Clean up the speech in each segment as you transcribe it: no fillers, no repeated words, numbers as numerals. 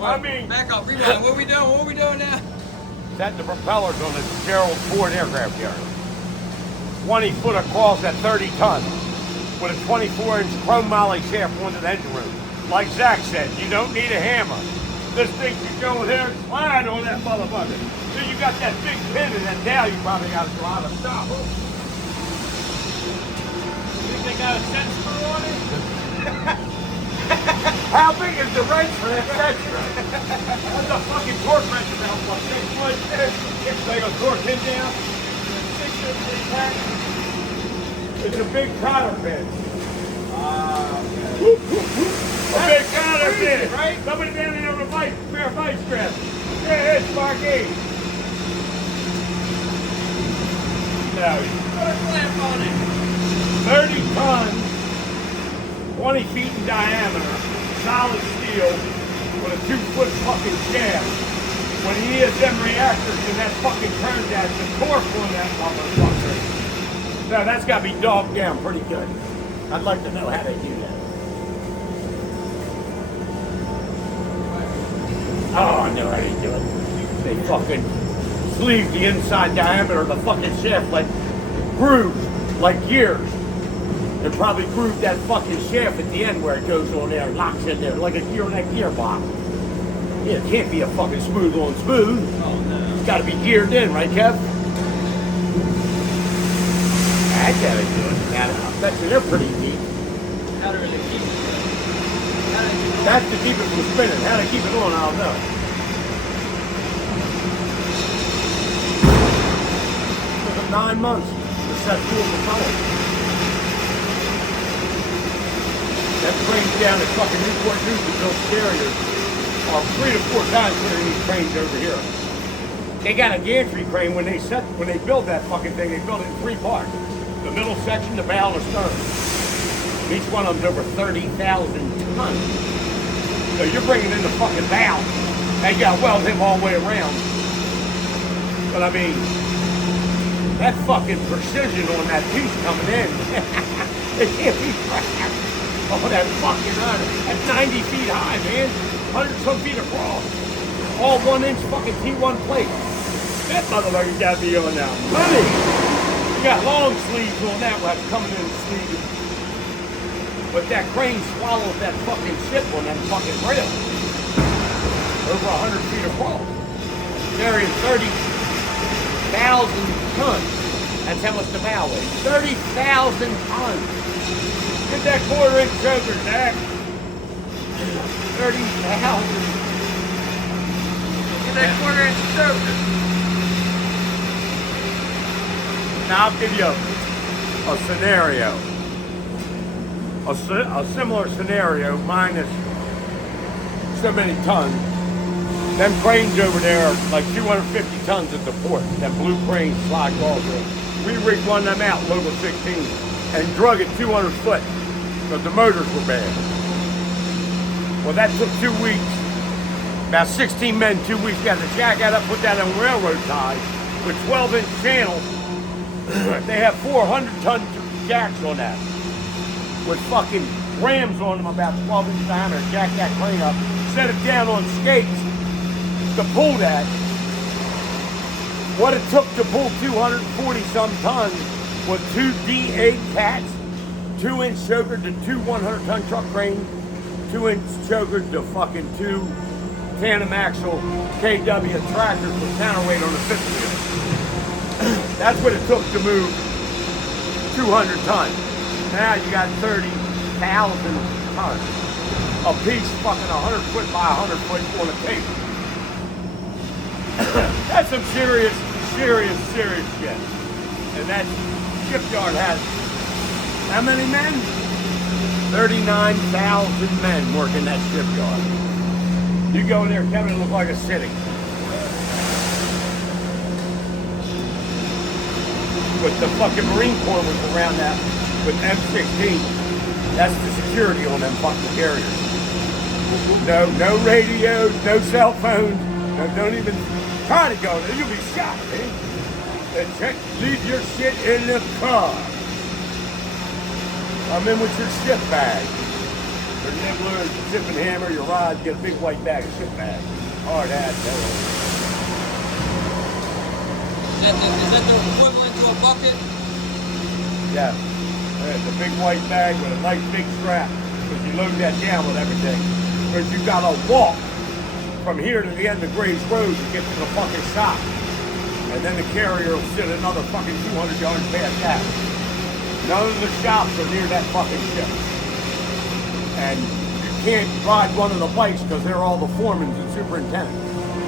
I mean, back up, rewind. What are we doing? What are we doing now? Set the propellers on the Gerald Ford aircraft carrier. 20 foot across at 30 tons with a 24-inch chrome molly shaft onto the engine room. Like Zach said, you don't need a hammer. This thing can go in there and slide on that motherfucker. So you got that big pin in that tail, you probably got to drive a stop. Think they got a set screw on it? How big is the wrench for that section? That's a fucking torque wrench about what, 6 foot? It's like a torque pin down. 6 foot pack. It's a big cotter pin. Okay. A big cotter pin, right? Somebody down there on a bike, pair of bike straps. Yeah, it's Mark 8. No. Put a clamp on it. 30 tons, 20 feet in diameter, solid steel, with a 2-foot fucking shaft. When he hits them reactors and that fucking turns out the torque on that motherfucker. No, that's got to be dogged down pretty good. I'd like to know how they do that. Oh, I know how they do it. They fucking sleeve the inside diameter of the fucking shaft like grooves, like gears. And probably groove that fucking shaft at the end where it goes on there, locks in there, like a gear on that gearbox. Yeah, it can't be a fucking smooth on smooth. Oh, no. It's got to be geared in, right, Kev? That's how they do it. I bet you they're pretty neat. How do they keep it? That's to keep it from spinning. How they keep it on, I don't know. It took them 9 months to set fuel propeller. That brings down the fucking Newport News to build carriers 3 to 4 times bigger than these cranes over here. They got a gantry crane when they built that fucking thing. They built it in 3 parts: the middle section, the bow, and the stern. Each one of them's over 30,000 tons. So you're bringing in the fucking bow. Now you gotta weld him all the way around. But I mean, that fucking precision on that piece coming in, it can't be cracked. Oh, that fucking rudder. That's 90 feet high, man. 100 some feet across. All 1 inch fucking T1 plate. That motherfucker's gotta be on now. Money! You got long sleeves on that one coming in the sleeve. But that crane swallows that fucking ship on that fucking rail. Over 100 feet across. Carrying 30,000 tons. That's how much the bow weighs. 30,000 tons. Get that 1/4 inch choker, Zach. 30,000. Get that 1/4 inch choker. Now I'll give you a scenario. A similar scenario minus so many tons. Them cranes over there are like 250 tons at the port. That blue crane slide all there. We rigged one of them out, local 16, and drug it 200 foot because the motors were bad. Well, that took 2 weeks. About 16 men, 2 weeks, got the jack out, put that on railroad ties with 12-inch channels. They have 400-ton jacks on that with fucking rams on them about 12-inch diameter. Jack that crane up, set it down on skates to pull that. What it took to pull 240-some tons was 2 D8 cats, 2-inch choker to 2 100-ton truck cranes, 2-inch choker to fucking 2 tandem axle KW tractors with counterweight on the fifth wheel. That's what it took to move 200 tons. Now you got 30,000 tons. A piece fucking 100 foot by 100 foot on a tape. That's some serious shit. And that shipyard has how many men? 39,000 men working that shipyard. You go in there, Kevin, it look like a city. But the fucking Marine Corps was around that with M16. That's the security on them fucking carriers. No radios, no cell phones. No, don't even try to go there. You'll be shot, man. Leave your shit in the car. I'm in with your shit bag. your nibblers, your tip and hammer, your rods, get a big white bag, a ship bag. Hard hat, Is that the equivalent to a bucket? yeah. It's a big white bag with a nice big strap. Because you load that down with everything. Because you gotta walk from here to the end of Graves Road to get to the fucking shop. And then the carrier will sit another fucking 200 yards past that. None of the shops are near that fucking ship. And you can't ride one of the bikes because they're all the foremans and superintendents.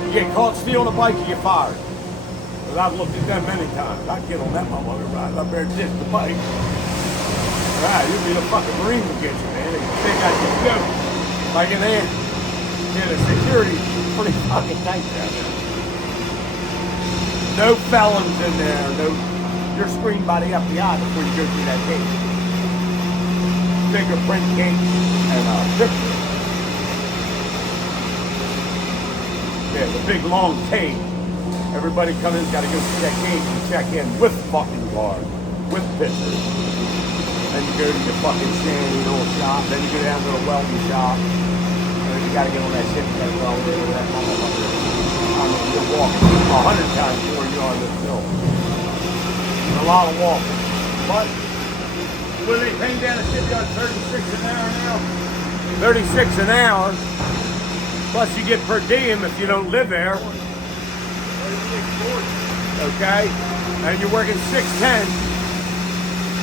You get caught stealing a bike, you get fired. Because I've looked at them many times. I'd get on that motherfucker ride up there and ditch the bike. Right, you'd be the fucking Marines will get you, man. They got you go. Like an ant. Yeah, the security's pretty fucking tight down there. No felons in there. No, you're screened by the FBI before you go through that gate. Fingerprint gate and picture. Yeah, the big long tape. Everybody coming in's got to go through that gate and check in with fucking card, with pictures. Then you go to your fucking sandy little shop. Then you go down to the welding shop. And then you got to get on that shit and get welded or that motherfucker. I mean, you're walking 100 times before you are on this hill. A lot of walking. But what are they paying down the shipyard? 36 an hour now. 36 an hour. Plus you get per diem if you don't live there. Okay? And you're working 610.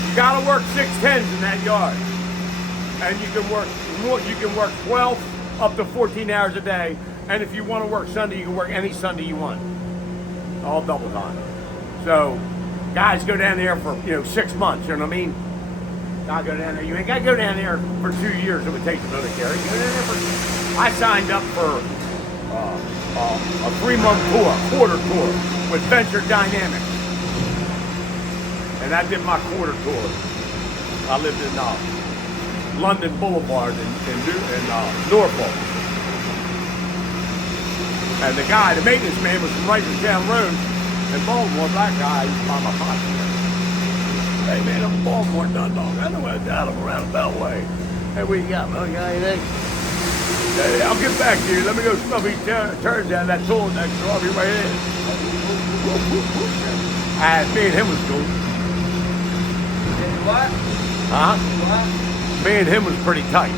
You gotta work 610s in that yard. And you can work more, you can work 12 up to 14 hours a day. And if you want to work Sunday, you can work any Sunday you want. All double time. So guys go down there for 6 months, you know what I mean? I'll go down there. You ain't gotta go down there for 2 years. It would take the military. Go down there for. I signed up for a 3-month tour, quarter tour with Venture Dynamics, and I did my quarter tour. I lived in London Boulevard in Norfolk, and the guy, the maintenance man, was from right down the road in Baltimore. That guy used to buy my pocket. Hey man, I'm in Baltimore, Dundalk. I know where down around the Beltway. Hey, what you got, man? Got anything? Hey, I'll get back to you. Let me go smell these turns down that toll next door. I'll be right in. Me and him was cool. What? Huh? What? Me and him was pretty tight.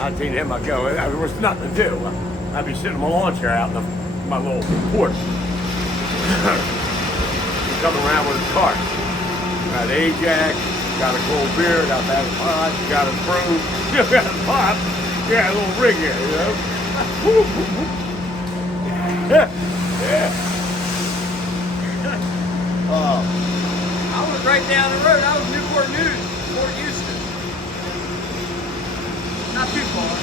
I'd seen him, I'd go. There was nothing to do. I'd be sitting in my lawn chair out in my little porch. He'd come around with his cart. Got Ajax, got a cold beer, got that pot, got a broom, got a pot, yeah, a little rig here, you know? Yeah. I was right down the road. I was Newport News, Port Houston. Not too far.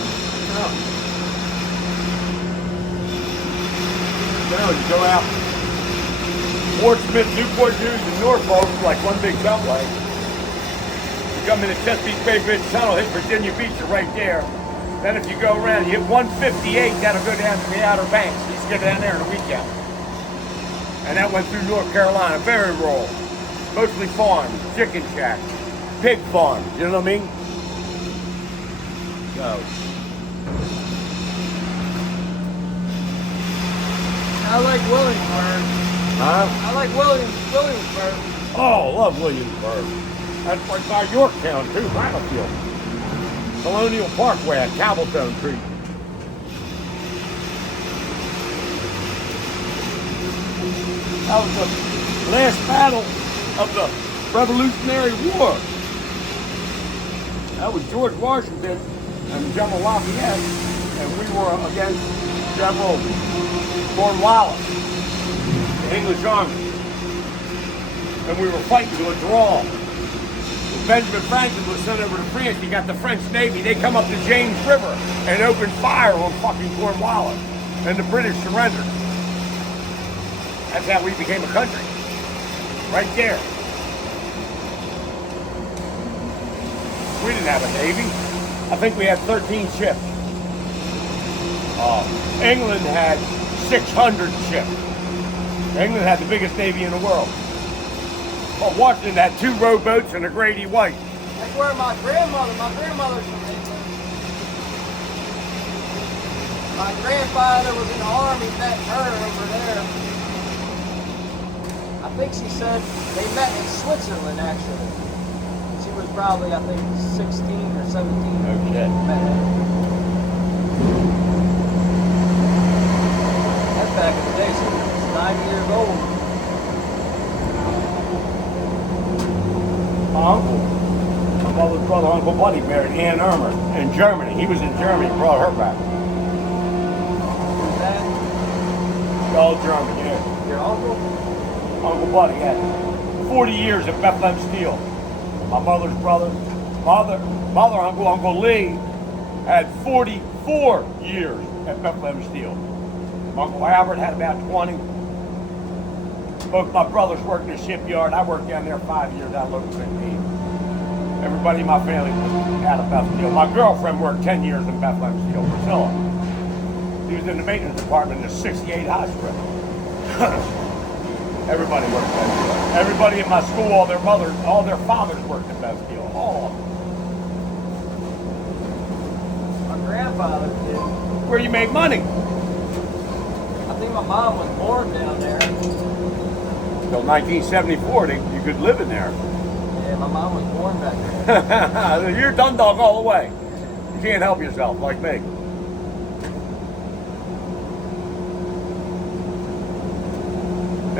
No, you go out. Portsmouth, Newport News, and Norfolk is like one big beltway. You come in the Chesapeake Bay Bridge Tunnel, hit Virginia Beach, you're right there. Then if you go around, you hit 158, that'll go down to the Outer Banks. You just get down there in a weekend. And that went through North Carolina, very rural. Mostly farms, chicken shacks, pig farms, you know what I mean? So. I like Williamsburg. Huh? I like Williamsburg. Oh, love Williamsburg. That's like by Yorktown too, Battlefield. Colonial Parkway at Campbelltown Creek. That was the last battle of the Revolutionary War. That was George Washington and General Lafayette, and we were against General Cornwallis, the English Army. And we were fighting to a draw. Benjamin Franklin was sent over to France. He got the French Navy. They come up the James River and opened fire on fucking Cornwallis. And the British surrendered. That's how we became a country. Right there. We didn't have a navy. I think we had 13 ships. England had 600 ships. England had the biggest navy in the world. Washington had 2 rowboats and a Grady White. That's where my grandmother's from England. My grandfather was in the army, met her over there. I think she said they met in Switzerland, actually. She was probably, I think, 16 or 17. Okay. Met her. That's back in the day. She was 9 years old. My uncle, my mother's brother, Uncle Buddy, married Ann Irmer in Germany. He was in Germany, brought her back. Who's that? All German, yeah. Your uncle? Uncle Buddy, yeah. 40 years at Bethlehem Steel. My mother's brother, mother, Uncle Lee, had 44 years at Bethlehem Steel. My Uncle Albert had about 20. Both my brothers worked in the shipyard. I worked down there 5 years out of Local 15. Everybody in my family was out of Bethlehem Steel. My girlfriend worked 10 years in Bethlehem Steel, Priscilla. She was in the maintenance department in the 68 hospital. Everybody worked at Bethlehem Steel. Everybody in my school, all their fathers worked at Bethlehem Steel. All of them. My grandfather did. Where you make money. I think my mom was born down there. Until 1974, you could live in there. Yeah, my mom was born back there. You're Dundalk all the way. You can't help yourself like me.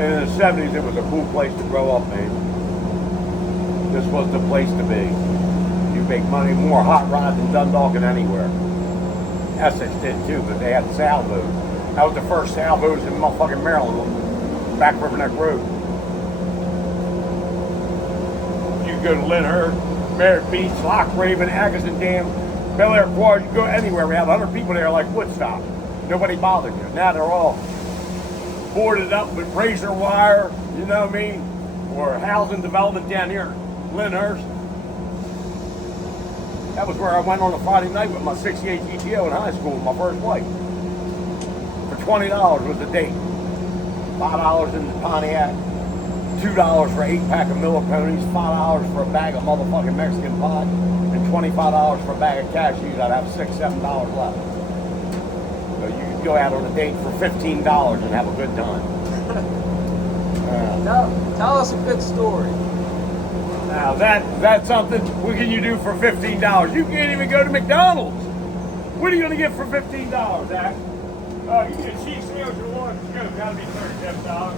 And in the 70s, it was a cool place to grow up, man. This was the place to be. You make money, more hot rods in Dundalk than anywhere. Essex did too, but they had salvos. That was the first salvos in motherfucking Maryland, back River Neck Road. You go to Lyndhurst, Merritt Beach, Loch Raven, Atkinson Dam, Bel Air Quarry, you go anywhere. We have 100 people there like Woodstock. Nobody bothered you. Now they're all boarded up with razor wire, you know what I mean? Or housing development down here, Lyndhurst. That was where I went on a Friday night with my 68 GTO in high school with my first wife. For $20 was the date. $5 in the Pontiac, $2 for 8-pack of Miller Ponies, $5 for a bag of motherfucking Mexican pot, and $25 for a bag of cashews. I'd have $6, $7 left. So you could go out on a date for $15 and have a good time. Tell us a good story. Now that's something. What can you do for $15? You can't even go to McDonald's. What are you gonna get for $15, Zach? You get a cheese sandwich or lunch. It's gotta be $37.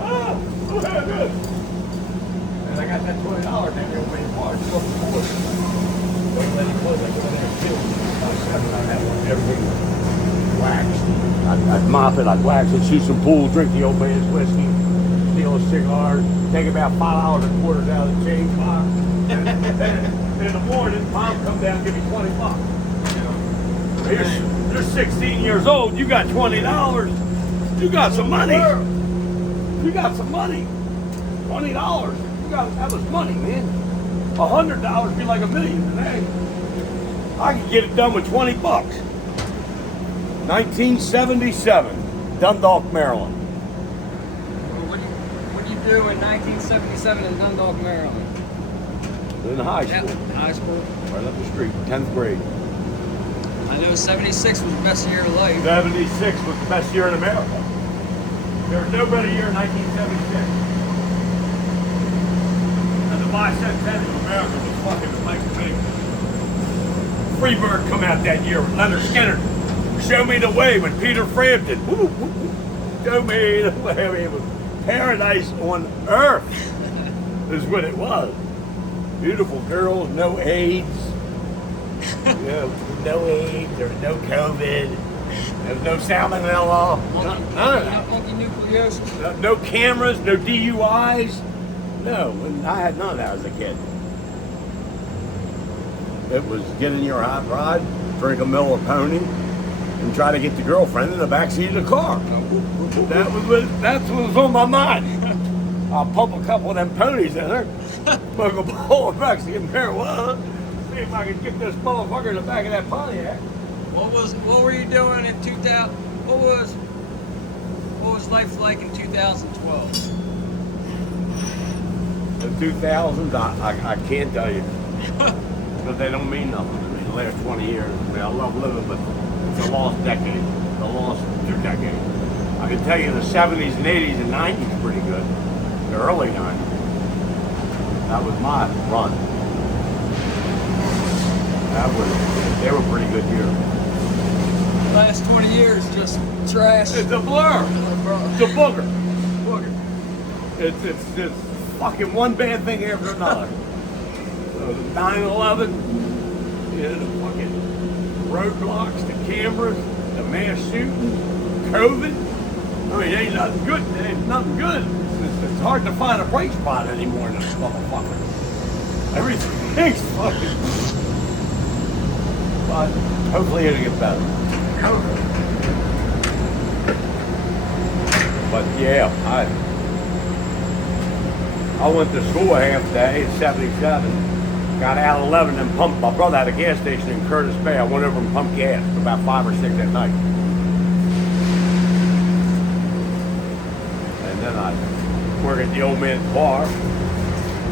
Oh, good. And I got that $20 down there over your bar. Just over the board. Don't let it close. I go in there and kill it. About 7, I'd have everything waxed. I'd mop it. I'd wax it. Shoot some pool. Drink the old man's whiskey. Steal a cigar. Take about $5 and quarters out of the change box. And in the morning, Mom come down and give me $20. You know, you're 16 years old. You got $20. You got some money. You got some money. $20. That was money, man. $100 be like $1 million today. I could get it done with $20. 1977, Dundalk, Maryland. What do you do in 1977 in Dundalk, Maryland? In high school. High school. Right up the street, 10th grade. I know 76 was the best year of life. 76 was the best year in America. There was no better year in 1976. And the bicentennial of America was fucking amazing. Freebird come out that year with Leonard Skinner. Show me the way with Peter Frampton. Woo, woo, woo. Show me the way. It was paradise on earth is what it was. Beautiful girls, no AIDS. No AIDS, there was no COVID. There was no salmonella. None of that. Monkey No cameras, no DUIs. No, and I had none of that as a kid. It was get in your hot rod, drink a Miller Pony, and try to get the girlfriend in the backseat of the car. That's what was on my mind. I'll pump a couple of them ponies in her, smoke a bowl of Mexican marijuana, see if I can get this motherfucker in the back of that Pontiac. What were you doing in 2000? What was life like in 2012? The 2000s, I can't tell you. But they don't mean nothing to me. The last 20 years, I mean, I love living, but it's a lost decade. the last 2 decades. I can tell you the 70s and 80s and 90s pretty good. The early 90s. That was my run. They were pretty good years. Last 20 years, just trash. It's a blur. It's a booger. It's fucking one bad thing after another. So the 9/11, the fucking roadblocks, the cameras, the mass shooting, COVID. I mean, ain't nothing good. Ain't nothing good. It's hard to find a bright spot anymore in this motherfucker. Everything's fucking. But hopefully it'll get better. But yeah, I went to school a half day in '77. Got out 11 and pumped. My brother had a gas station in Curtis Bay. I went over and pumped gas for about 5 or 6 at night. And then I worked at the old man's bar.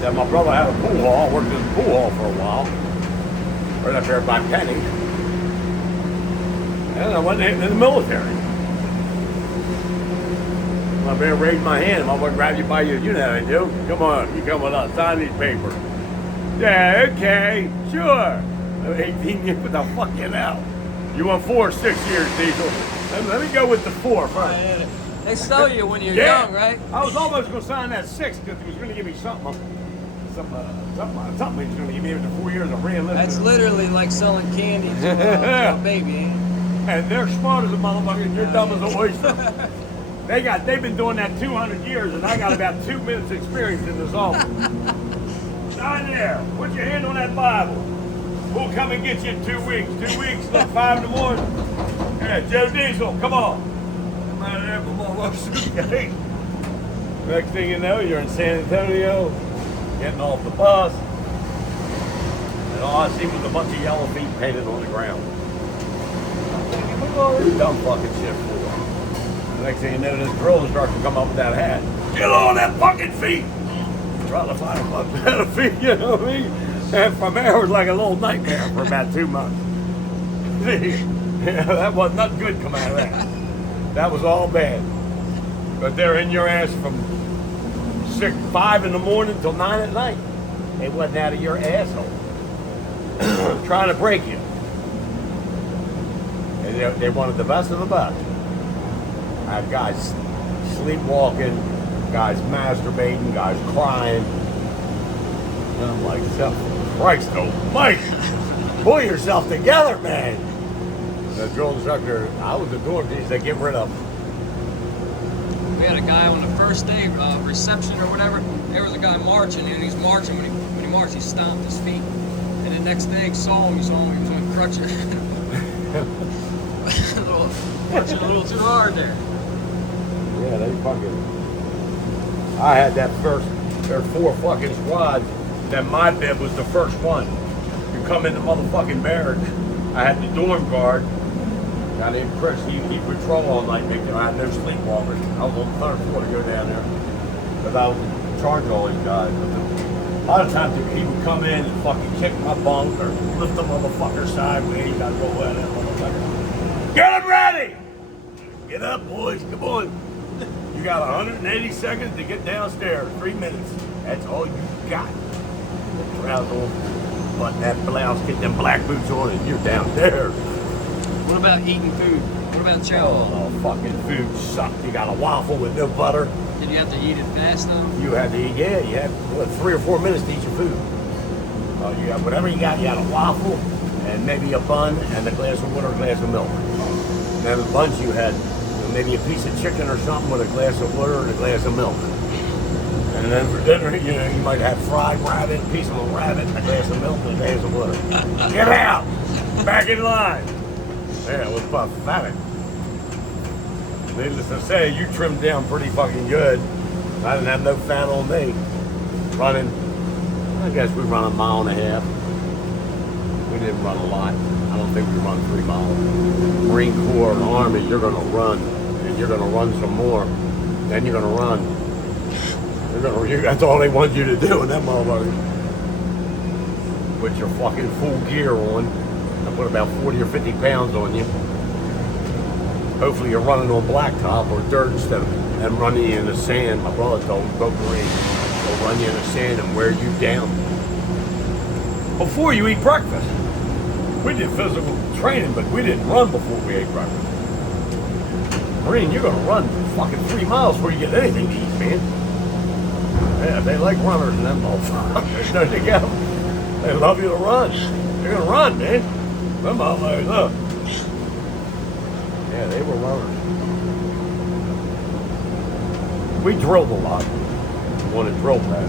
Then my brother had a pool hall. I worked in the pool hall for a while. Right up there by Penny. And I went in the military. I'm going to raise my hand. I'm going to grab you by your, you know how I do. Come on, you come with us. Sign these papers. Yeah, okay, sure. 18 years, what the fuck you know? You want 4 or 6 years, Diesel? Let me go with the 4 first. They sell you when you're young, right? I was almost going to sign that 6 because he was going to give me something. Something he was going to give me after 4 years of re-enlistment. That's literally like selling candy to a baby, ain't it? And they're smart as a motherfucker and you're dumb as an oyster. They've been doing that 200 years and I got about 2 minutes experience in this office. Sign there. Put your hand on that Bible. We'll come and get you in 2 weeks. 2 weeks, look, 5 in the morning. Yeah, Joe Diesel, come on. I'm out of there for more suitcase. Next thing you know, you're in San Antonio, getting off the bus, and all I see was a bunch of yellow feet painted on the ground. Dumb fucking shit for. Next thing you know, this drill starts to come up with that hat. Get on that fucking feet! Trying to find a fucking set of feet, you know what I mean? And from there, it was like a little nightmare for about 2 months. Yeah, that was not good coming out of that. That was all bad. But they're in your ass from 5 in the morning till 9 at night. They wasn't out of your asshole. Trying to break you. And they wanted the best of the best. I had guys sleepwalking, guys masturbating, guys crying. And I'm like, Christ almighty, pull yourself together, man. The drill instructor, I was doing things they get rid of. We had a guy on the first day, reception or whatever. There was a guy marching, and he's marching. When he marched, he stomped his feet. And the next day, he saw him. He was on crutches. Marching a little too hard there. Yeah, they fucking. I had that first. There's 4 fucking squads. Then my bib was the first one. You come in the motherfucking barracks. I had the dorm guard. Got him, Chris. He patrol all night. I had no sleepwalkers. I was on the 3rd floor to go down there because I was in charge of all these guys. But a lot of times he would come in and fucking kick my bunk or lift the motherfucker sideways. I'd go at that motherfucker. Get him ready! Get up, boys. Come on. You got 180 seconds to get downstairs. 3 minutes. That's all you got. Trousers on, button that blouse, get them black boots on, and you're downstairs. What about eating food? What about chow? Oh, fucking food sucked. You got a waffle with no butter. Did you have to eat it fast though? You had to eat, yeah, you had 3 or 4 minutes to eat your food. You got whatever you got. You had a waffle and maybe a bun and a glass of water, a glass of milk. And then the lunch you had maybe a piece of chicken or something with a glass of water and a glass of milk. And then for dinner, you might have fried rabbit, a piece of a rabbit, a glass of milk, and a glass of water. Get out! Back in line! Yeah, it was pathetic. Needless to say, you trimmed down pretty fucking good. I didn't have no fat on me. Running, I guess we run 1.5 miles. We didn't run a lot. I don't think we run 3 miles. Marine Corps and Army, you're gonna run. And you're gonna run some more. Then you're gonna run. That's all they want you to do in that motherfucker. Put your fucking full gear on and put about 40 or 50 pounds on you. Hopefully you're running on blacktop or dirt instead of them running you in the sand. My brother told me, go Marine, they'll run you in the sand and wear you down. Before you eat breakfast. We did physical training, but we didn't run before we ate breakfast. Marine, you're gonna run fucking 3 miles before you get anything to eat, man. Yeah, they like runners and them motherfuckers. Don't you get them? They love you to run. You're gonna run, man. Them motherfuckers, look. Yeah, they were runners. We drilled a lot. Wanted to drill that.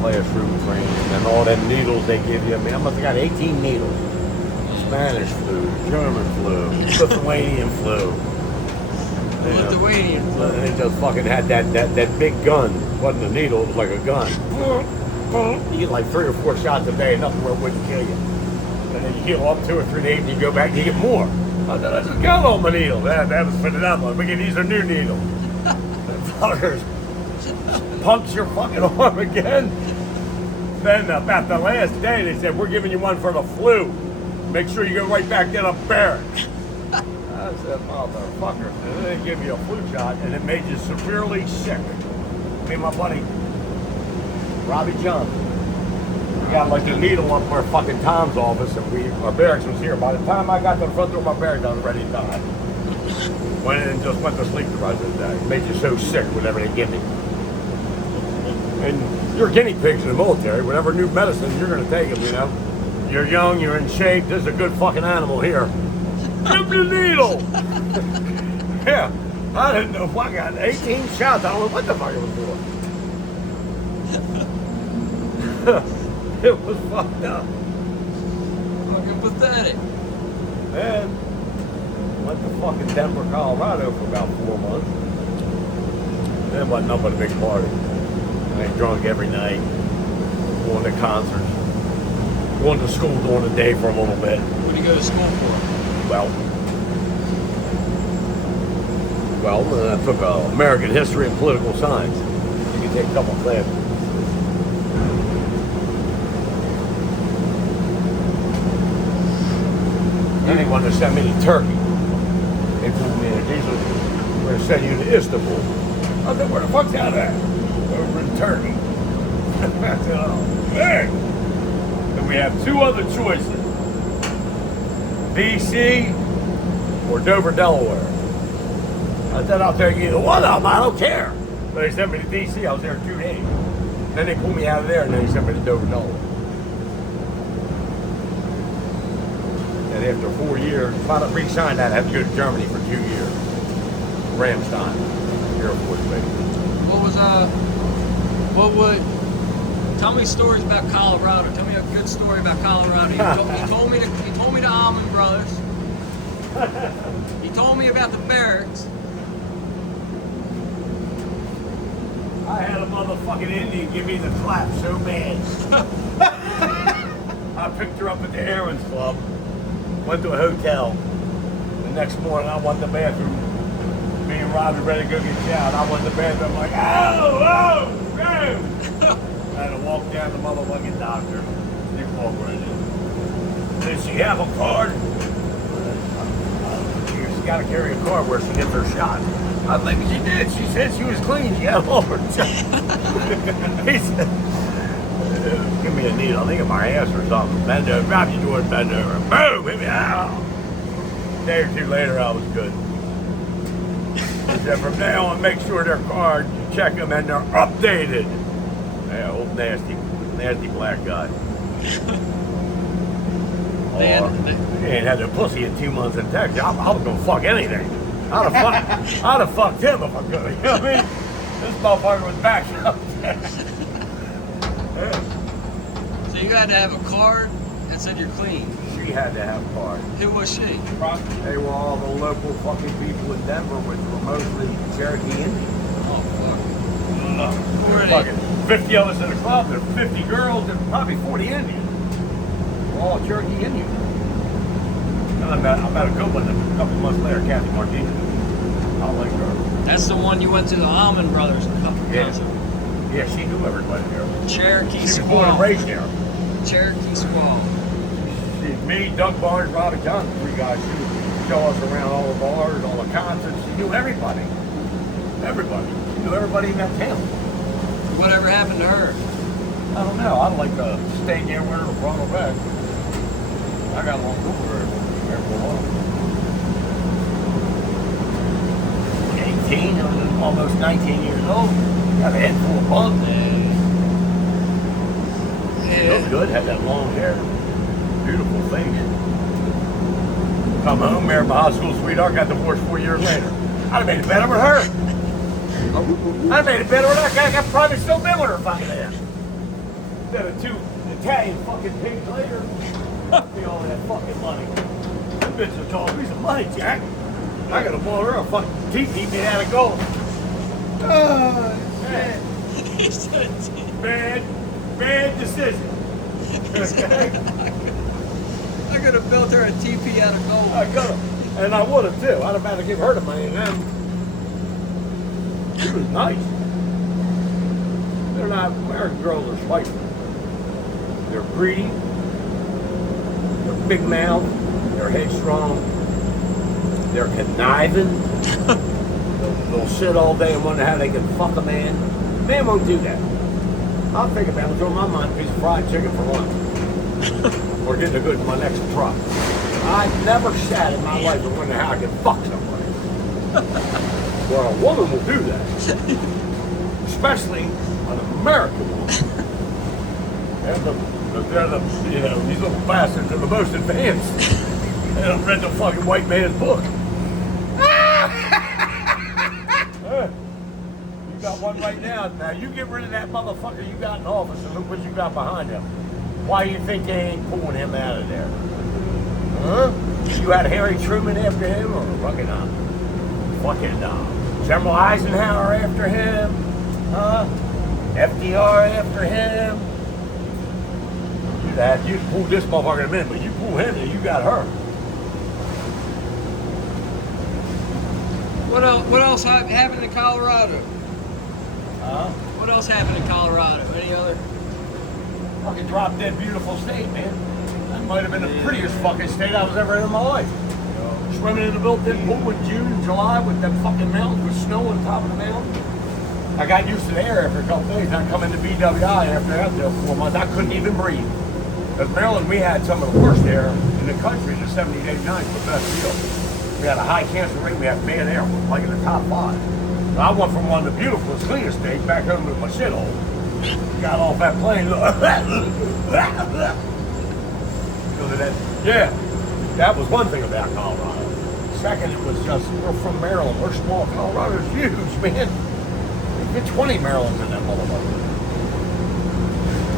Classroom training, and all them needles they give you. I mean, I must have got 18 needles. Spanish flu, German flu, Lithuanian flu. Lithuanian flu. And they just fucking had that big gun. It wasn't a needle, it was like a gun. You get like 3 or 4 shots a day, nothing where it wouldn't kill you. And then you heal up 2 or 3 days and you go back and you get more. I said, I just got all my needles. That was fitted out. Like, these are new needles. Fuckers. Punch your fucking arm again. Then about the last day, they said, we're giving you one for the flu. Make sure you go right back in a barracks. I said, motherfucker, they give you a flu shot and it made you severely sick. Me and my buddy, Robbie Johnson, we got like the needle up where fucking Tom's office, and our barracks was here. By the time I got to the front door of my barracks, I was ready to die. Went in and just went to sleep the rest of the day. It made you so sick, whatever they give me. And you're guinea pigs in the military. Whatever new medicine, you're going to take them, you know. You're young, you're in shape, this is a good fucking animal here. Give me the needle! Yeah, I didn't know if I got 18 shots. I don't know what the fuck it was for. It was fucked up. Fucking pathetic. Man, went to fucking Denver, Colorado for about 4 months. It wasn't nothing but a big party. I got drunk every night, going to concerts, going to school during the day for a little bit. What do you go to school for? Well, I took American history and political science. You can take a couple classes. Then they wanted to send me to Turkey. They told me that we're going to send you to Istanbul. I said, where the fuck's that at? Over in Turkey. I said, oh, man. And we have 2 other choices. DC or Dover, Delaware. I said, I'll take either one of them, I don't care. But they sent me to DC, I was there 2 days. Then they pulled me out of there and then they sent me to Dover, Delaware. And after 4 years, if I re-signed that, I had to go to Germany for 2 years. Ramstein, Air Force Base. Tell me stories about Colorado. Tell me a good story about Colorado. He told me the Almond Brothers. He told me about the barracks. I had a motherfucking Indian give me the clap so bad. I picked her up at the Airman's Club, went to a hotel. The next morning I went to the bathroom. Me and Robbie ready to go get showered. I went to the bathroom, I'm like, oh, no! I had to walk down to the motherfucking doctor. They walk right in. Did she have a card? She's got to carry a card where she gets her shot. I think she did. She said she was clean. She had all her shots. He said, give me a needle. I think in my ass or something. Bend over. Grab your door and bend over. Boom! Hit me out. A day or 2 later, I was good. He said, from now on, make sure their card, you check them and they're updated. Yeah, old nasty black guy. He ain't had no pussy in 2 months in Texas. I was gonna fuck anything. I'd have fucked him if I could. You know what I mean? This motherfucker was back up there. Yeah. So you had to have a card that said you're clean. She had to have a card. Who was she? They were all the local fucking people in Denver, which were mostly Cherokee Indians. Oh, fuck. Who are Fucking they? 50 of us in the club. There's 50 girls and probably 40 Indians. We're all Cherokee Indians. I met a good one a couple months later, Kathy Martinez. I like her. That's the one you went to the Almond Brothers concert. Yeah, she knew everybody there. Cherokee She was born and Squall. raised there. Cherokee Squall. See, me, Doug Barnes, Robbie Johnson, three guys who show us around all the bars, all the concerts. You knew everybody. Everybody. You knew everybody in that town. Whatever happened to her? I don't know. I'd like to stay there with her or brought her back. I got along good with her for a while. 18 or almost 19 years old. Got a head full of bugs. Yeah. Looked good, had that long hair. Beautiful face. Come home, married my high school sweetheart, got divorced 4 years later. I'd have made it better with her. I'd have made it better with her. I probably still been with her fucking ass. Instead of 2 Italian fucking pigs later. Me all that fucking money. That bitch will talk me some money, Jack. I gotta bought her a fucking teeth eat me out of gold. Oh, shit. Bad decision. Okay? I could have built her a TP out of gold. I could have. And I would have too. I'd have had to give her the money and them. She was nice. They're not, American girls are spiteful. They're greedy. They're big mouth. They're headstrong. They're conniving. They'll sit all day and wonder how they can fuck a man. Man won't do that. I'll think about it, throw my mind a piece of fried chicken for lunch. Or getting a good in my next truck. I've never sat in my life and wondered how I can fuck somebody. Well, a woman will do that. Especially an American woman. They're the, you know, these little bastards are the most advanced. They don't read the fucking white man's book. You got one right now. Now you get rid of that motherfucker you got in office and look what you got behind him. Why do you think they ain't pulling him out of there? Huh? You had Harry Truman after him or fucking General Eisenhower after him? Huh? FDR after him? You'd pull this motherfucker in a minute, but you pull him and you got her. What else happened in Colorado? Huh? What else happened in Colorado? Any other? Fucking drop dead beautiful state, man. That might have been the prettiest fucking state I was ever in my life. Swimming in the built-in pool in June and July with them fucking mountains with snow on top of the mountain. I got used to the air after a couple days. I come into BWI after that there 4 months. I couldn't even breathe. Because Maryland, we had some of the worst air in the country in the 70s, 80s, 90s, the best deal. We had a high cancer rate. We had bad air, like in the top 5. So I went from one of the beautiful, cleanest states back home to my shithole. Got off that plane. Yeah, that was one thing about Colorado. Second, it was just, we're from Maryland. We're small. Colorado's huge, man. Get 20 Marylands in that motherfucker.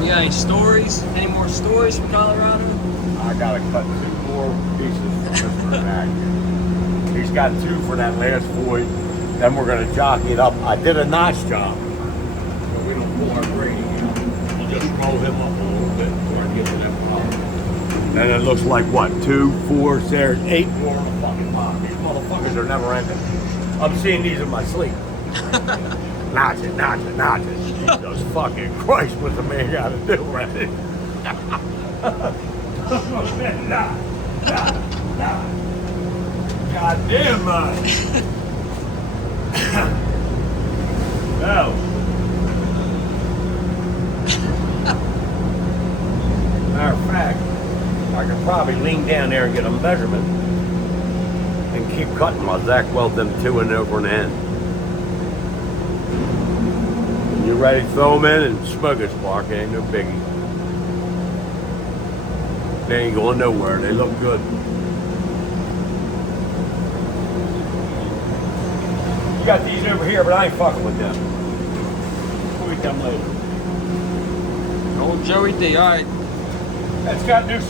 You got any stories? Any more stories from Colorado? I gotta cut 2 more pieces from Mr. Mac. He's got 2 for that last void. Then we're gonna jockey it up. I did a notch job. So we don't pull our grading out. You just roll him up a little bit before I get to that bottom. And it looks like what? 2, 4, 8 more on the fucking bottom. These motherfuckers are never ending. I'm seeing these in my sleep. Notch it. Jesus fucking Christ, what's the man gotta do, right? Nah. Goddamn, man. No. Matter of fact, I could probably lean down there and get a measurement and keep cutting my Zach weld them 2 and over an end. When you're ready to throw them in and smoke a spark, it ain't no biggie. They ain't going nowhere. They look good. You got these over here, but I ain't fucking with them. We'll eat them later. Old Joey D, all right. That's got new